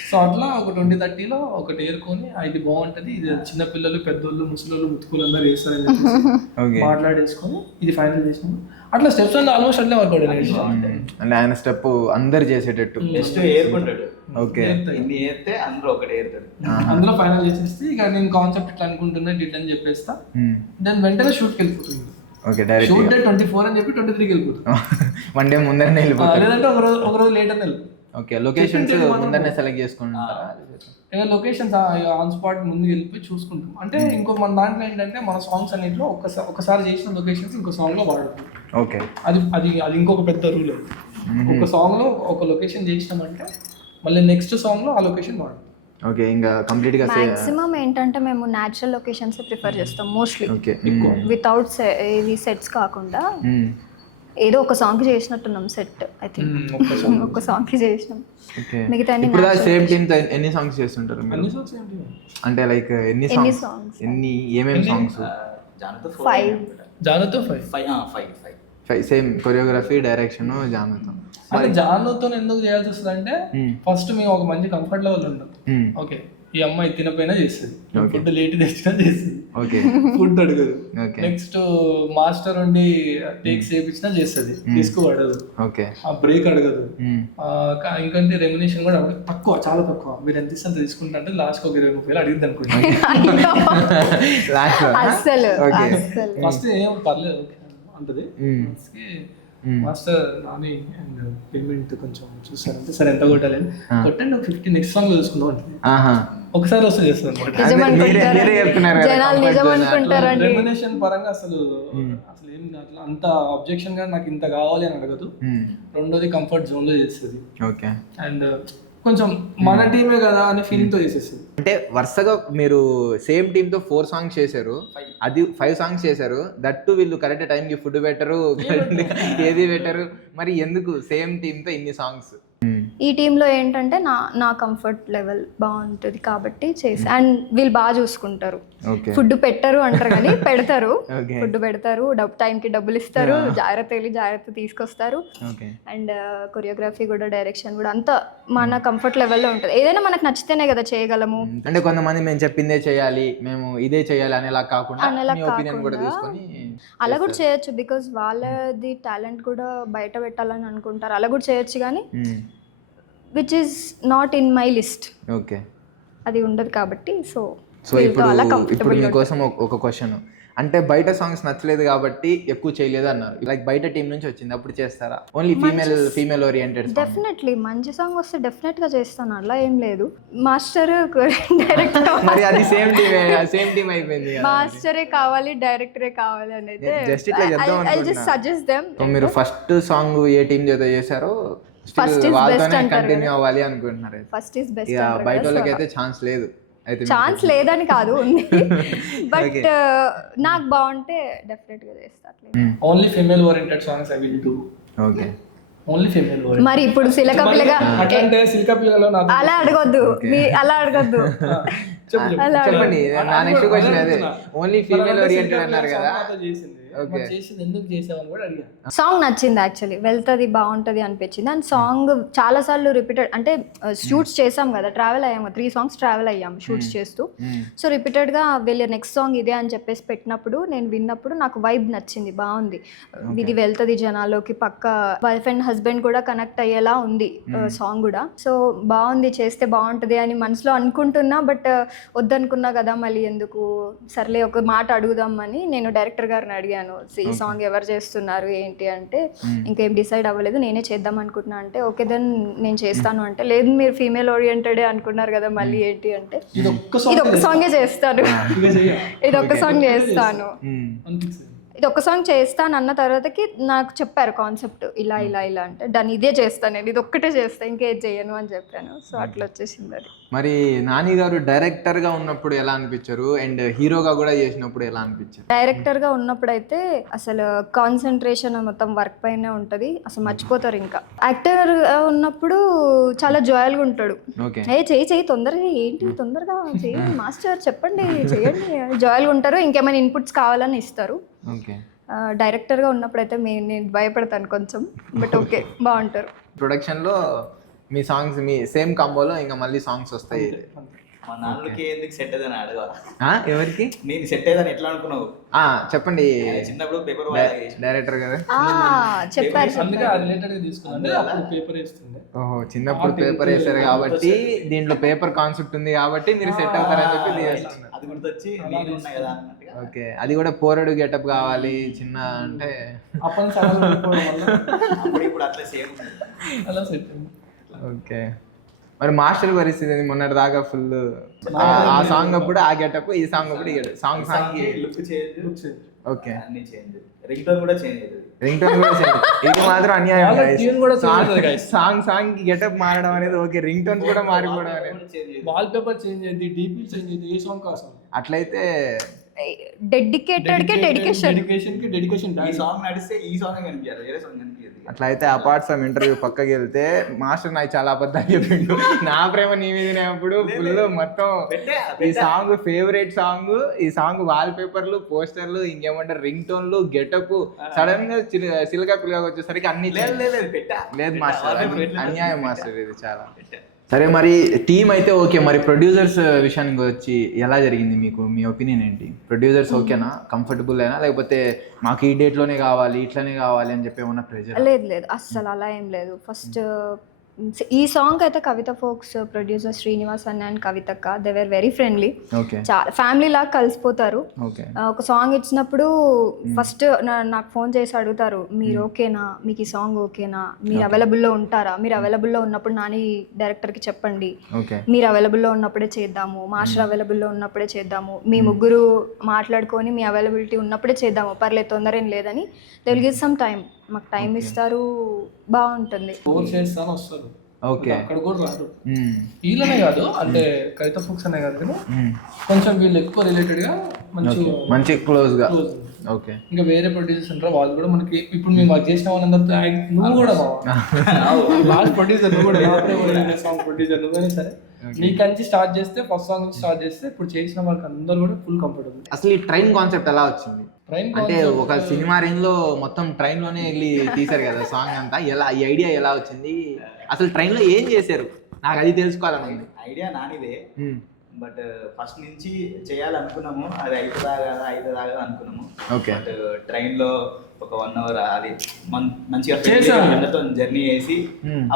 సో అట్లా ఒక 20-30లో ఒకటి ఏరుకొని ఇది బాగుంటది, ఇది చిన్నపిల్లలు, పెద్దోళ్ళు, ముసలోళ్ళు, ముతుకులు అందరూ వేస్తారని చెప్పేసి మాట్లాడేసుకొని ఇది ఫైనల్ చేసినాము. అట్లా స్టెప్స్ అంటే ఆల్మోస్ట్ అట్లే వర్క్ అంటే ఆయన స్టెప్ అందరు చేసేటట్టు జస్ట్ ఏరుకుంటాడు. ఓకే, ఇన్ని ఏరితే అందులో ఒకటి ఏరుతాడు. అందులో ఫైనల్ చేసేస్తే ఇక నేను కాన్సెప్ట్ ఇట్లా అనుకుంటున్నా ఇట్లా అని చెప్పేస్తా. దాని వెంటనే షూట్కి వెళ్ళిపోతుంది. ఓకే, డైరెక్ట్ షూట్ డే 24 అని చెప్పి 23కి వెళ్ళిపోతుంది. వన్ డే ముందరనే వెళ్ళిపోతుంది, లేదంటే ఒక రోజు లేట్ అని వెళ్ళిపోతుంది. ఓకే, లొకేషన్స్ ముందరనే సెలెక్ట్ చేసుకుంటారా? లొకేషన్స్ ఆన్ స్పాట్ ముందు వెళ్ళిపోయి చూసుకుంటాం. అంటే ఇంకో మన దాంట్లో ఏంటంటే మన సాంగ్స్ అన్నింటిలో ఒకసారి చేసిన లొకేషన్స్ ఇంకో సాంగ్ లో వాడుతుంది. ఓకే, అది ఇంకొక పెద్ద రూల్. ఒక సాంగ్ లో ఒక లొకేషన్ చేసినామంటే మళ్ళీ నెక్స్ట్ సాంగ్ లో ఆ లొకేషన్ వాడు. ఓకే, ఇంకా కంప్లీట్ గా మాక్సిమం ఏంటంటే మేము న్యాచురల్ లొకేషన్స్ ప్రిఫర్ చేస్తాం మోస్ట్లీ. ఓకే, వితౌట్ ఇవి సెట్స్ కాకుండా ఏదో ఒక సాంగ్ చేసినట్టున్నాం సెట్. ఐ థింక్ ఒక సాంగ్ కి చేసినాం. మిగతా ఇప్పుడు సేమ్ టీమ్ తో ఎన్ని సాంగ్స్ చేస్తుంటారు మీరు? అన్ని సాంగ్స్ ఏంటి అంటే లైక్ ఎన్ని సాంగ్స్, ఏమేం సాంగ్స్? జానుతో 5 సేమ్ కొరియోగ్రఫీ, డైరెక్షన్ జానుతో. అంటే జానుతో ఎందుకు చేయాల్సి వస్తుంది అంటే ఫస్ట్ మేము ఒక మంచి కంఫర్ట్ లెవెల్ ఉంటాం. ఓకే, ఈ అమ్మాయి తినపోయినా చేస్తుంది, ఫుడ్ లేట్ తెచ్చినా చేస్తుంది, ఫుడ్ అడగదు. నెక్స్ట్ మాస్టర్ ఉండి టేక్స్ చేయించినా చేస్తుంది, తీసుకోబడదు, ఆ బ్రేక్ అడగదు. ఇంకంటే రెమ్యునేషన్ కూడా తక్కువ, చాలా తక్కువ. మీరు ఎంత ఇస్తే అంత తీసుకుంటా అంటే లాస్ట్ ఒక 20-30 అడిగింది అనుకోండి. ఫస్ట్ ఏం పర్లేదు అంటది. మాస్టర్ నాని అండ్ పేమెంట్ కొంచెం చూసారంటే సరే ఎంత కొట్టాలని కొట్టండి, 50 నెక్స్ట్ సాంగ్ లో చూసుకుందాం అంటే ఒకసారి వస్తే చేస్తారు అనమాట. రెమ్యునేషన్ పరంగా అసలు ఏం అట్లా అంత అబ్జెక్షన్ గా నాకు ఇంత కావాలి అని అడగదు. రెండోది కంఫర్ట్ జోన్ లో చేస్తుంది. అండ్ కొంచెం మన టీమే కదా అనే ఫీలింగ్ తో చేసేస్తుంది. అంటే వరుసగా మీరు సేమ్ టీమ్ తో 4 సాంగ్స్ చేశారు, అది 5 సాంగ్స్ చేశారు. దట్టు వీళ్ళు కరెక్ట్ టైం కి ఫుడ్ పెట్టరు, ఏది పెట్టరు. మరి ఎందుకు సేమ్ టీమ్ తో ఇన్ని సాంగ్స్? ఈ టీంలో ఏంటంటే నా కంఫర్ట్ లెవెల్ బాగుంటుంది కాబట్టి చేసి, అండ్ వీళ్ళు బాగా చూసుకుంటారు. ఫుడ్ పెట్టరు అంటారు కానీ పెడతారు, ఫుడ్ పెడతారు, టైంకి డబ్బులు ఇస్తారు, జాగ్రత్త తీసుకొస్తారు. అండ్ కొరియోగ్రఫీ కూడా, డైరెక్షన్ కూడా అంతా మన కంఫర్ట్ లెవెల్లో ఉంటుంది. ఏదైనా మనకు నచ్చితేనే కదా చేయగలము. అంటే కొంతమంది మేము చెప్పిందే చేయాలి, మేము ఇదే చేయాలి అనేలా కాకుండా అలా కూడా చేయొచ్చు. బికాస్ వాళ్ళది టాలెంట్ కూడా బయట పెట్టాలని అనుకుంటారు, అలా కూడా చేయొచ్చు. కానీ which is not in my list. Okay, అది ఉండదు కాబట్టి. సో ఇప్పుడు మీకోసం ఒక క్వశ్చన్. అంటే బయట సాంగ్స్ నచ్చలేదు కాబట్టి ఎక్కువ చేయలేదు అన్నారు. లైక్ బయట టీం నుంచి వచ్చింది అప్పుడు చేస్తారా? ఓన్లీ ఫీమేల్ ఓరియంటెడ్ డెఫినెట్లీ మంచి సాంగ్ వస్తే డెఫినెట్గా చేస్తాను, అలా ఏం లేదు. మాస్టర్ డైరెక్టర్ మరి అది సేమ్ టీమ్ అయిపోయింది కదా. మాస్టరే కావాలి, డైరెక్టరే కావాలి అని అయితే జస్ట్ ఇట్లా చేద్దాం అనుకుంటున్నా. Suggest them. మీరు ఫస్ట్ సాంగ్ ఏ టీం చేత చేశారో వాళ్ళతోనే కంటిన్యూ అవ్వాలి అనుకుంటున్నారు. First is best. ఇక బయట వాళ్ళకి అయితే ఛాన్స్ లేదు. అయితే ఛాన్స్ లేదని కాదు, ఉంది. బట్ నాకు బాగుంటే డెఫినెట్ గా చేస్తాను. Only female oriented songs I will do. Okay, only female oriented. మరి ఇప్పుడు సిలక పిల్లగా అంటే సిల్క పిల్లలో నాకు అలా అడగొద్దు, అలా అడగొద్దు. చెప్పండి. నా నెక్స్ట్ క్వశ్చన్ అదే, ఓన్లీ ఫీమేల్ ఓరియంటెడ్ అన్నారు కదా. చేసింది ఎందుకు చేసావని కూడా అడిగా. సాంగ్ నచ్చింది యాక్చువల్లీ, వెళ్తుంది బాగుంటుంది అనిపించింది. అండ్ సాంగ్ చాలా సార్లు రిపీటెడ్, అంటే షూట్స్ చేసాం కదా, ట్రావెల్ అయ్యాము, 3 songs ట్రావెల్ అయ్యాము షూట్స్ చేస్తూ. సో రిపీటెడ్గా వీళ్ళు నెక్స్ట్ సాంగ్ ఇదే అని చెప్పేసి పెట్టినప్పుడు నేను విన్నప్పుడు నాకు వైబ్ నచ్చింది, బాగుంది. ఇది వెళ్తుంది జనాల్లోకి, పక్క వైఫ్ అండ్ హస్బెండ్ కూడా కనెక్ట్ అయ్యేలా ఉంది సాంగ్ కూడా. సో బాగుంది, చేస్తే బాగుంటుంది అని మనసులో అనుకుంటున్నా. బట్ వద్దనుకున్నా కదా, మళ్ళీ ఎందుకు, సర్లే ఒక మాట అడుగుదామని నేను డైరెక్టర్ గారిని అడిగాను, ఈ సాంగ్ ఎవరు చేస్తున్నారు ఏంటి అంటే, ఇంకేం డిసైడ్ అవ్వలేదు, నేనే చేద్దాం అనుకుంటున్నా అంటే, ఓకే దెన్ నేను చేస్తాను అంటే, లేదు మీరు ఫీమేల్ ఓరియంటెడ్ అనుకున్నారు కదా, మళ్ళీ ఏంటి అంటే, ఇది ఒక్క సాంగే చేస్తాను, ఇది ఒక్క సాంగ్ చేస్తాను, ఇది ఒక్క సాంగ్ చేస్తాను అన్న తర్వాతకి నాకు చెప్పారు కాన్సెప్ట్, ఇలా ఇలా ఇలా అంటే, దాన్ని ఇదే చేస్తాను నేను, ఇది ఒక్కటే చేస్తాను, ఇంకేం చేయను అని చెప్పాను. సో అట్లా వచ్చేసింది అది. మరి నాని గారు డైరెక్టర్ గా ఉన్నప్పుడు ఎలా అనిపించారు, అండ్ హీరోగా కూడా చేసినప్పుడు ఎలా అనిపించారు? డైరెక్టర్ గా ఉన్నప్పుడు అయితే అసలు కాన్సన్ట్రేషన్ మొత్తం వర్క్ పైనే ఉంటది, అసలు మర్చిపోతారు. ఇంకా యాక్టర్ ఉన్నప్పుడు చాలా జాయల్గా ఉంటాడు, చెయ్యి తొందరగా, ఏంటి తొందరగా చేయండి మాస్టర్, చెప్పండి చేయండి, జాయల్గా ఉంటారు. ఇంకేమైనా ఇన్పుట్స్ కావాలని ఇస్తారు. డైరెక్టర్గా ఉన్నప్పుడు అయితే నేను భయపడతాను కొంచెం, బట్ ఓకే బాగుంటారు. ప్రొడక్షన్లో మీ సాంగ్స్, మీ సేమ్ కాంబోలో ఇంకా మళ్ళీ సాంగ్స్ వస్తాయి. మా నాన్నకి ఎందుకు సెట్ అయ్యేదని అడగవా? ఎవరికి? నేను సెట్ అయ్యేదని ఎట్లా అనుకున్నావు? చెప్పండి. చిన్నప్పుడు పేపర్ డైరెక్టర్ కదా చెప్పారు, అందుకే రిలేటెడ్ గా తీసుకున్నాను. అప్పుడు పేపర్ వేస్తుంది. ఓహో, చిన్నప్పుడు పేపర్ వేసారు కాబట్టి దీంట్లో పేపర్ కాన్సెప్ట్ ఉంది కాబట్టి మీరు సెట్ అవుతారని చెప్పి అది గుర్తొచ్చి నేను ఉన్నా కదా అన్నట్టుగా. ఓకే, అది కూడా పోరడు గెటప్ కావాలి చిన్న అంటే ఇప్పుడు అట్లా సేమ్ అలా సెట్. ఓకే, మరి మాస్టర్ పరిస్థితి మొన్నటి దాకా ఫుల్ ఆ సాంగ్ అప్పుడు ఆ గెటప్, ఈ సాంగ్ అప్పుడు ఈ getup, song look change. Okay, అన్ని చేంజ్, రింగ్ టోన్ కూడా చేంజ్ అవుతుంది. రింగ్ టోన్ కూడా చేంజ్. ఇది మాత్రం అన్యాయం. సాంగ్ కి గెటప్ మారడం అనేది ఓకే, రింగ్ టోన్ కూడా మారిపోవడం అనేది, వాల్ పేపర్ చేంజ్ అయ్యింది, డీపీ చేంజ్ అయ్యింది, ఏ సాంగ్ కోసం అట్లయితే డెడికేషన్ కి డెడికేషన్. ఈ సాంగ్ నడిస్తే ఈ సాంగ్ కనిపించాలి, వేరే సాంగ్ కనిపించదు. అట్లయితే అపార్ట్ ఫ్రమ్ ఇంటర్వ్యూ పక్కకి వెళ్తే మాస్టర్ నాకు చాలా అబద్ధాలు చెప్పిండు. నా ప్రేమ నీ మీదనే అప్పుడు ఫుల్ మొత్తం ఈ సాంగ్ ఫేవరెట్ సాంగ్, ఈ సాంగ్ వాల్ పేపర్లు, పోస్టర్లు, ఇంకేమంటారు రింగ్ టోన్లు, గెటప్, సడన్ గా సిల్కా పిల్లగా వచ్చేసరికి అన్ని లేదు మాస్టర్, అన్యాయం మాస్టర్ ఇది చాలా. సరే, మరి టీమ్ అయితే ఓకే, మరి ప్రొడ్యూసర్స్ విషయానికి వచ్చి ఎలా జరిగింది మీకు? మీ ఒపీనియన్ ఏంటి? ప్రొడ్యూసర్స్ ఓకేనా, కంఫర్టబుల్ అయినా, లేకపోతే మాకు ఈ డేట్లోనే కావాలి ఇట్లనే కావాలి అని చెప్పి ఏమన్నా ప్రెజర్? లేదు అస్సలు అలా ఏం లేదు. ఫస్ట్ ఈ సాంగ్ అయితే కవిత ఫోక్స్ ప్రొడ్యూసర్ శ్రీనివాస్ అన్న అండ్ కవితక్క, దే వేర్ వెరీ ఫ్రెండ్లీ, చాలా ఫ్యామిలీ లాగా కలిసిపోతారు. ఒక సాంగ్ ఇచ్చినప్పుడు ఫస్ట్ నాకు ఫోన్ చేసి అడుగుతారు, మీరు ఓకేనా, మీకు ఈ సాంగ్ ఓకేనా, మీరు అవైలబుల్లో ఉంటారా, మీరు అవైలబుల్లో ఉన్నప్పుడు నాని డైరెక్టర్కి చెప్పండి, మీరు అవైలబుల్లో ఉన్నప్పుడే చేద్దాము, మాస్టర్ అవైలబుల్లో ఉన్నప్పుడే చేద్దాము, మీ ముగ్గురు మాట్లాడుకొని మీ అవైలబిలిటీ ఉన్నప్పుడే చేద్దాము, పర్లేదు తొందర ఏం లేదని, they will give some time, మాకు టైం ఇస్తారు, బాగుంటుంది. ఓకే, అక్కడ కూడా రాదు. వీళ్ళనే కాదు, అంటే కవిత ఫోక్స్ అనే కాదు కానీ కొంచెం వీళ్ళు ఎక్కువ రిలేటెడ్ గా మంచి క్లోజ్ గా. ఓకే, ఇంకా వేరే ప్రొడ్యూసర్స్ ఉంటారు, వాళ్ళు కూడా మనకి ఇప్పుడు మేము వర్క్ చేసిన వాళ్ళందరితో నువ్వు కూడా లాస్ట్ ప్రొడ్యూసర్, నువ్వు కూడా సాంగ్ ప్రొడ్యూసర్ నువ్వైనా సరే, నీకంచి స్టార్ట్ చేస్తే ఫస్ట్ సాంగ్ నుంచి స్టార్ట్ చేస్తే ఇప్పుడు చేసిన వాళ్ళకి అందరూ కూడా ఫుల్ కంఫర్టబుల్. అసలు ఈ ట్రైన్ కాన్సెప్ట్ ఎలా వచ్చింది? అంటే ఒక సినిమా రేంజ్ లో మొత్తం ట్రైన్ లోనే వెళ్ళి తీసారు కదా సాంగ్ అంతా, ఎలా ఈ ఐడియా ఎలా వచ్చింది? అసలు ట్రైన్ లో ఏం చేశారు? నాకు అది తెలుసుకోవాలని. ఐడియా నానిదే, బట్ ఫస్ట్ నుంచి చేయాలనుకున్నాము, అది అవుతుందా అనుకున్నాము. బట్ ట్రైన్ లో ఒక 1 hour అది మంచిగా జర్నీ చేసి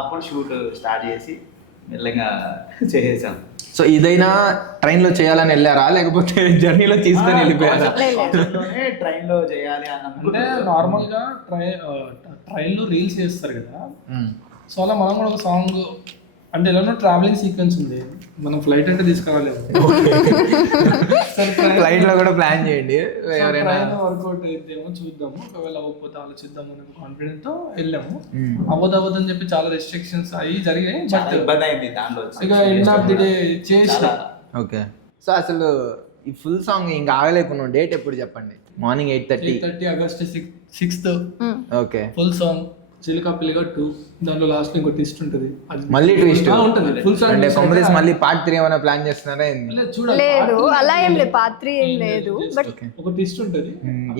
అప్పుడు షూట్ స్టార్ట్ చేసి మెల్లగా చేసేసాం. సో ఇదైనా ట్రైన్లో చేయాలని వెళ్ళారా లేకపోతే జర్నీలో తీసుకొని వెళ్ళిపోయారా? ట్రైన్ లో చేయాలి అని అంటే అనుకుంటే నార్మల్ గా ట్రైన్లో రీల్స్ చేస్తారు కదా, సో అలా మనం కూడా ఒక సాంగ్ అంటే ఎలానో ట్రావెలింగ్ సీక్వెన్స్ ఉంది, మనం ఫ్లైట్ అంటే తీసుకురాలేదు. ఫ్లైట్లో కూడా ప్లాన్ చేయండి ఎవరైనా. వర్కౌట్ అయితేమో చూద్దాము, ఒకవేళ అవ్వకపోతే ఆలోచిద్దాము అనే కాన్ఫిడెన్స్ తో వెళ్ళాము. అవ్వదని చెప్పి చాలా రెస్ట్రిక్షన్స్ అవి జరిగాయి. చాలా ఇబ్బంది అయింది దాంట్లో. ఇక ఎండ్ ఆఫ్ ది డే చేసిన. ఓకే, సో అసలు ఈ ఫుల్ సాంగ్ ఇంకా ఆగలేకున్నాం. డేట్ ఎప్పుడు చెప్పండి? Morning 8:30 August 6th okay. Full song చిలుక పిల్లగా 2. దాంట్లో లాస్ట్ ఇంకో ట్విస్ట్ ఉంటుంది, మళ్ళీ ట్విస్ట్ ఉంటుంది. ఫుల్ సాంగ్ అంటే కాంగ్రెస్ మళ్ళీ పార్ట్ 3 ఏమైనా ప్లాన్ చేస్తున్నారా? లేదు, అలా ఏం లేదు, పాత్ర ఏం లేదు, బట్ ఒక ట్విస్ట్ ఉంటుంది.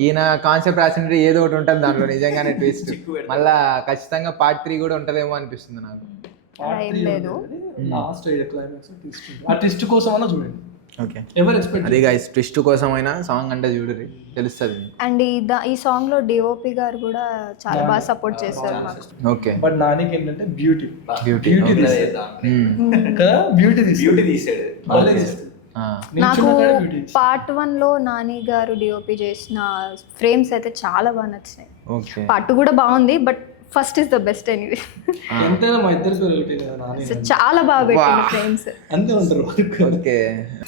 ఈయన కాన్సెప్ట్ రాసింటే ఏదో ఒకటి ఉంటుంది దాంట్లో నిజంగానే ట్విస్ట్. మళ్ళా ఖచ్చితంగా పార్ట్ 3 కూడా ఉంటదేమో అనిపిస్తుంది నాకు. ఏం లేదు. లాస్ట్ క్లైమాక్స్ ట్విస్ట్ ఉంటుంది. ఆ ట్విస్ట్ కోసం అన్నా చూడండి. ఓకే, ఎవరు ఎక్స్పెక్ట్ అదే గైస్, ట్విస్ట్ కోసమైనా సాంగ్ అంటే చూడరి, తెలుస్తుంది. అండ్ ఈ సాంగ్ లో డిఓపి గారు కూడా చాలా బాగా సపోర్ట్ చేశారు మాకు. ఓకే, బట్ నానికి ఏంటంటే బ్యూటీ బ్యూటీ కదా, బ్యూటీ బ్యూటీ తీసాడు. నాకు పార్ట్ 1 లో నాని గారు డిఓపి చేసిన ఫ్రేమ్స్ అయితే చాలా బాగా నచ్చినాయి. ఓకే, పార్ట్ 2 కూడా బాగుంది, but first is the best anyway. ఎంతైనా మా ఇద్దరు పేరు ఒకటే కదా, నాని సో చాలా బాగా పెట్టింది ఫ్రేమ్స్. అంతే ఉంటారు. ఓకే.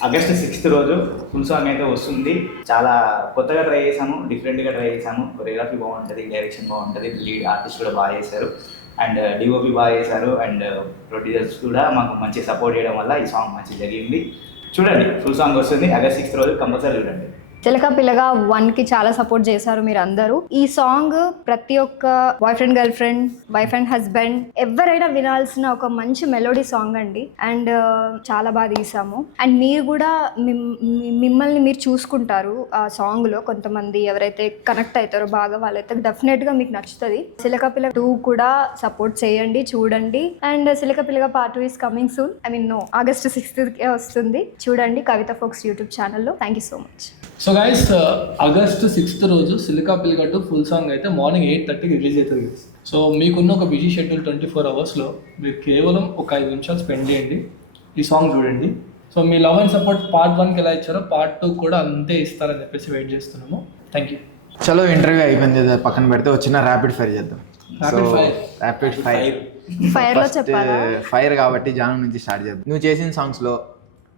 ఆగస్ట్ 6th రోజు ఫుల్ సాంగ్ అయితే వస్తుంది. చాలా కొత్తగా ట్రై చేశాము, డిఫరెంట్గా ట్రై చేశాము. కొరియోగ్రఫీ బాగుంటుంది, డైరెక్షన్ బాగుంటుంది, లీడ్ ఆర్టిస్ట్ కూడా బాగా చేశారు, అండ్ డిఓపి బాగా చేశారు, అండ్ ప్రొడ్యూసర్స్ కూడా మాకు మంచి సపోర్ట్ చేయడం వల్ల ఈ సాంగ్ మంచి జరిగింది. చూడండి, ఫుల్ సాంగ్ వస్తుంది ఆగస్ట్ 6th రోజు, కంపల్సరీ చూడండి. చిలక పిల్లగా 1 కి చాలా సపోర్ట్ చేశారు మీరు అందరూ. ఈ సాంగ్ ప్రతి ఒక్క boy friend, girl friend, wife and husband ఎవరైనా వినాల్సిన ఒక మంచి మెలోడీ సాంగ్ అండి. అండ్ చాలా బాగా తీసాము. అండ్ మీరు కూడా మిమ్మల్ని మీరు చూసుకుంటారు ఆ సాంగ్ లో. కొంతమంది ఎవరైతే కనెక్ట్ అవుతారో బాగా, వాళ్ళైతే డెఫినెట్ గా మీకు నచ్చుతుంది. చిలక పిల్ల 2 కూడా సపోర్ట్ చేయండి, చూడండి. అండ్ చిలక పిల్లగా part 2 is coming soon. August 6th వస్తుంది. చూడండి కవిత ఫోక్స్ యూట్యూబ్ ఛానల్లో. Thank you so much. So guys, August 6th రోజు సిలికా పిల్గట్టు ఫుల్ సాంగ్ అయితే మార్నింగ్ 8:30కి రిలీజ్ అవుతుంది. సో మీకున్న ఒక బిజీ షెడ్యూల్ 24 అవర్స్లో మీరు కేవలం ఒక 5 నిమిషాలు స్పెండ్ చేయండి, ఈ సాంగ్ చూడండి. So me love and support part 1కి ఎలా ఇచ్చారో పార్ట్ 2 కూడా అంతే ఇస్తారని చెప్పేసి వెయిట్ చేస్తున్నాము. Thank you. చలో, ఇంటర్వ్యూ అయిపోయింది, పక్కన పెడితే వచ్చిన ర్యాపిడ్ ఫైర్ చేద్దాం. ర్యాపిడ్ ఫైర్ లో చెప్పాలా? ఫైర్ కాబట్టి జాను నుంచి స్టార్ట్ చేద్దాం. నువ్వు చేసిన సాంగ్స్ లో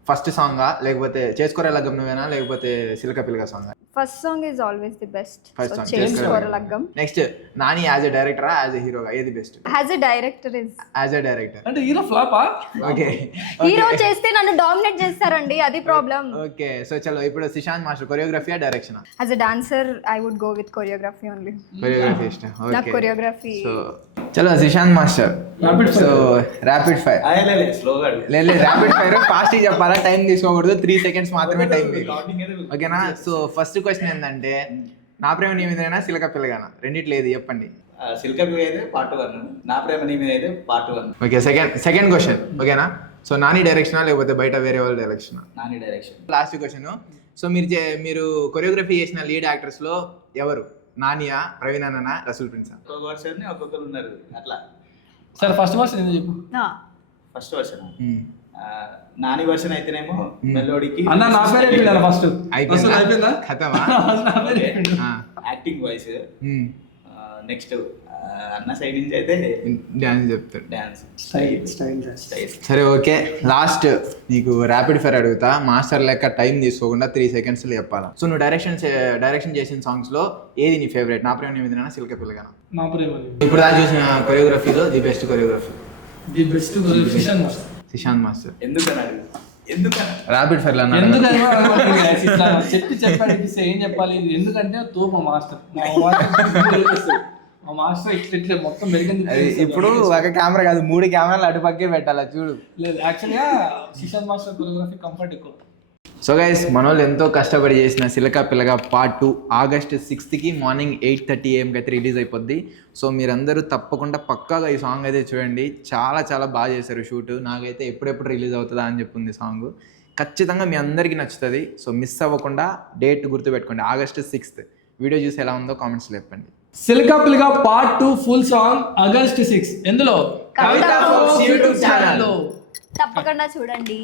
ఫస్ట్ సాంగా, లేకపోతే చేసుకోరేలగ్గం నువ్వేనా, లేకపోతే సిలక పిల్లగా song? First song is always the best. First song చేసుకోరలగ్గం. నెక్స్ట్ నాని యాజ్ ఎ డైరెక్టరా, యాజ్ ఎ హీరోగా ఏది best? As a director is as a director అంటే హీరో ఫ్లాపా? ఓకే, హీరో చేస్తే నన్ను డామినేట్ చేస్తారండి, అది ప్రాబ్లం. ఓకే. సో చలో, ఇప్పుడు Sushant master choreography direction? As a dancer I would go with choreography only. Choreography ఇష్టం. నాకు కొరియోగ్రఫీ. సో చలో, Sushant master so rapid fire. స్లోగా లేదు, ర్యాపిడ్ ఫైర్ ఫాస్ట్ చెప్పాలా, టైం తీసుకోకూడదు. 3 seconds మాత్రమే టైం మీకు, ఓకేనా? సో ఫస్ట్ క్వశ్చన్ ఏంటంటే, నా ప్రేమ నీ మీదైనా సిలక పిల్లగానా, రెండిట్లో ఏది చెప్పండి? సిల్క మీద అయితే పార్ట్ 1, నా ప్రేమ నీ మీద అయితే పార్ట్ 1. ఓకే, సెకండ్ క్వశ్చన్, ఓకేనా? సో నాని డైరెక్షనా లేకపోతే బయట వేరే వాళ్ళ డైరెక్షనా? Nani direction. Last question, so మీరు కొరియోగ్రఫీ చేసిన లీడ్ యాక్టర్స్ లో ఎవరు? నానియా, ప్రవీణ్ అన్న, రసూల్ ప్రిన్సా? ఒక్కొక్క వర్షన్ ఒక్కొక్కరు ఉన్నారు అట్లా. సరే ఫస్ట్ వర్షన్ ఎందుకు చెప్పు. ఫస్ట్ వర్షన్ నాని వర్షన్ అయితేనేమో మెలోడీకి అన్న నా పేరు అయిపోయిందా ఫస్ట్? అయిపోయిందా? ఖతమా? Acting voice. నెక్స్ట్ అన్న సైడ్ నుంచి అయితే డాన్స్ చెప్తాడు, డాన్స్ స్టైల్. సరే ఓకే, లాస్ట్ నీకు ర్యాపిడ్ ఫైర్ అడుగుతా. మాస్టర్ లెక్క టైం తీసుకోకుండా 3 seconds చెప్పాలా. సో నువ్వు డైరెక్షన్ చేసిన సాంగ్స్ లో ఏది నీ ఫేవరెట్? నా ప్రేమ నీ మీదైనా, సిల్క పిల్లగానా? నా ప్రేమ. ఇప్పుడు దాకా చూసిన కొరియోగ్రఫీలో the best choreography? The best Sushant master. ఎందుకన్నా ర్యాపిడ్ ఫైర్ లో చెప్పాడు ఏం చెప్పాలి, ఎందుకంటే తోపు మాస్టర్. మా మాస్టర్ ఇట్లా మొత్తం మెరుగైంది. ఇప్పుడు ఒక కెమెరా కాదు, 3 కెమెరాలు అటుపక్కే పెట్టాలా చూడు. లేదు, యాక్చువల్గా సుశాంత్ మాస్టర్ కొరియోగ్రఫీ కంఫర్ట్ ఎక్కువ. సో గైస్, మన వాళ్ళు ఎంతో కష్టపడి చేసిన సిలక పిల్లగా part 2 August 6th morning 8:30 AM అయితే రిలీజ్ అయిపోద్ది. సో మీరందరూ తప్పకుండా పక్కాగా ఈ సాంగ్ అయితే చూడండి. చాలా చాలా బాగా చేశారు షూట్. నాకైతే ఎప్పుడెప్పుడు రిలీజ్ అవుతుందా అని చెప్పింది సాంగ్. ఖచ్చితంగా మీ అందరికీ నచ్చుతుంది. సో మిస్ అవ్వకుండా డేట్ గుర్తుపెట్టుకోండి, ఆగస్ట్ 6th. వీడియో చూసి ఎలా ఉందో కామెంట్స్లో చెప్పండి. సిలికా పిల్లగా పార్ట్ 2 ఫుల్ సాంగ్ ఆగస్ట్ 6 ఎందులో? కవిత ఫోక్స్ యూట్యూబ్ ఛానల్లో తప్పకుండా చూడండి.